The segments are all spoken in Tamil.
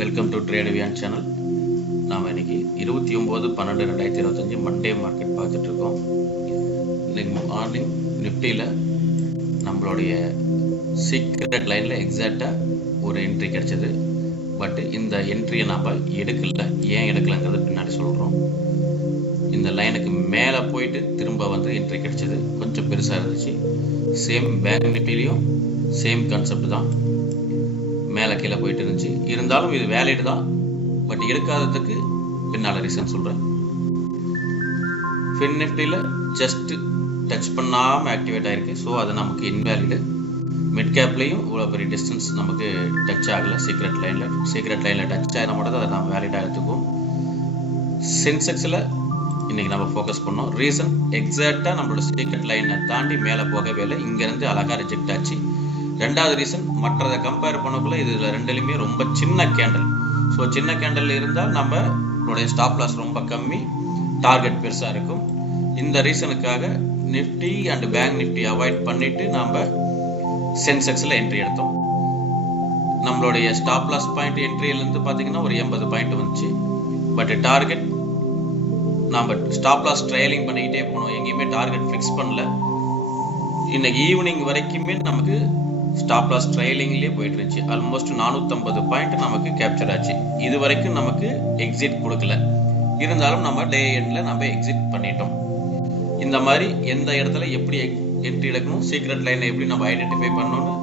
Welcome to trade Viaan channel. நாம் இன்னைக்கு 29/12/2025 மண்டே மார்க்கெட் பார்த்துட்டு இருக்கோம். இன்னைக்கு மார்னிங் நிஃப்டியில் நம்மளுடைய சீக்ரெட் லைனில் எக்ஸாக்டாக ஒரு என்ட்ரி கிடைச்சது. பட் இந்த என்ட்ரியை நாம் ஏன் எடுக்கலைங்கிறது பின்னாடி சொல்கிறோம். இந்த லைனுக்கு மேலே போயிட்டு திரும்ப என்ட்ரி கிடைச்சது, கொஞ்சம் பெருசாக இருந்துச்சு. சேம் பேங்க் நிஃப்டிலையும் சேம் கான்செப்ட் தான், மேலே கீழே போயிட்டு இருந்துச்சு. இருந்தாலும் இது வேலிட் தான், பட் எடுக்காததுக்கு பின்னால் ரீசன் சொல்கிறேன். ஃபின் நிஃப்டியில் ஜஸ்ட் டச் பண்ணாமல் ஆக்டிவேட் ஆகிருக்கு, ஸோ அது நமக்கு இன்வேலிடு. மிட் கேப்லேயும் இவ்வளோ பெரிய டிஸ்டன்ஸ் நமக்கு டச் ஆகலை. சீக்ரெட் லைனில் டச் ஆகினா மட்டும் அதை நம்ம வேலிடாக எடுத்துக்குவோம். சென்செக்ஸில் இன்றைக்கி நம்ம ஃபோக்கஸ் பண்ணோம். ரீசன் எக்ஸாக்டாக நம்மளோட சீக்ரெட் லைனை தாண்டி மேலே போகவே இல்லை, இங்கேருந்து அழகாக ரிஜெக்ட் ஆச்சு. ரெண்டாவது ரீசன், மற்றதை கம்பேர் பண்ணக்குள்ள இதில் ரெண்டுலையுமே ரொம்ப சின்ன கேண்டல். ஸோ சின்ன கேண்டல் இருந்தால் நம்மளுடைய ஸ்டாப் லாஸ் ரொம்ப கம்மி, டார்கெட் பெருசாக இருக்கும். இந்த ரீசனுக்காக Nifty and bank Nifty avoid பண்ணிவிட்டு நம்ம சென்செக்ஸில் என்ட்ரி எடுத்தோம். நம்மளுடைய ஸ்டாப் லாஸ் பாயிண்ட் என்ட்ரியிலேருந்து பார்த்தீங்கன்னா ஒரு 80 பாயிண்ட் வந்துச்சு. பட் டார்கெட் நம்ம ஸ்டாப் லாஸ் ட்ரையலிங் பண்ணிக்கிட்டே போனோம், எங்கேயுமே டார்கெட் ஃபிக்ஸ் பண்ணல. இன்னைக்கு ஈவினிங் வரைக்குமே நமக்கு ஸ்டாப் லாஸ் ட்ரையலிங்லேயே போயிட்டு இருந்துச்சு. ஆல்மோஸ்ட் 450 பாயிண்ட் நமக்கு கேப்சர் ஆச்சு. இது வரைக்கும் நமக்கு எக்ஸிட் கொடுக்கல, இருந்தாலும் நம்ம டே எண்டில் நம்ம எக்ஸிட் பண்ணிட்டோம். இந்த மாதிரி எந்த இடத்துல எப்படி என்ட்ரி எடுக்கணும், சீக்ரெட் லைனை எப்படி நம்ம ஐடென்டிஃபை பண்ணணும்னு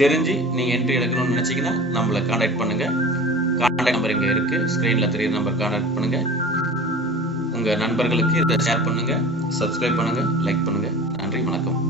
தெரிஞ்சு நீங்கள் என்ட்ரி எடுக்கணும்னு நினச்சிங்கன்னா நம்மளை கான்டாக்ட் பண்ணுங்கள். கான்டாக்ட் நம்பர் இங்கே இருக்குது, ஸ்க்ரீனில் தெரியுற நம்பர் கான்டாக்ட் பண்ணுங்கள். உங்கள் நண்பர்களுக்கு இதை ஷேர் பண்ணுங்கள், சப்ஸ்கிரைப் பண்ணுங்கள், லைக் பண்ணுங்கள். நன்றி, வணக்கம்.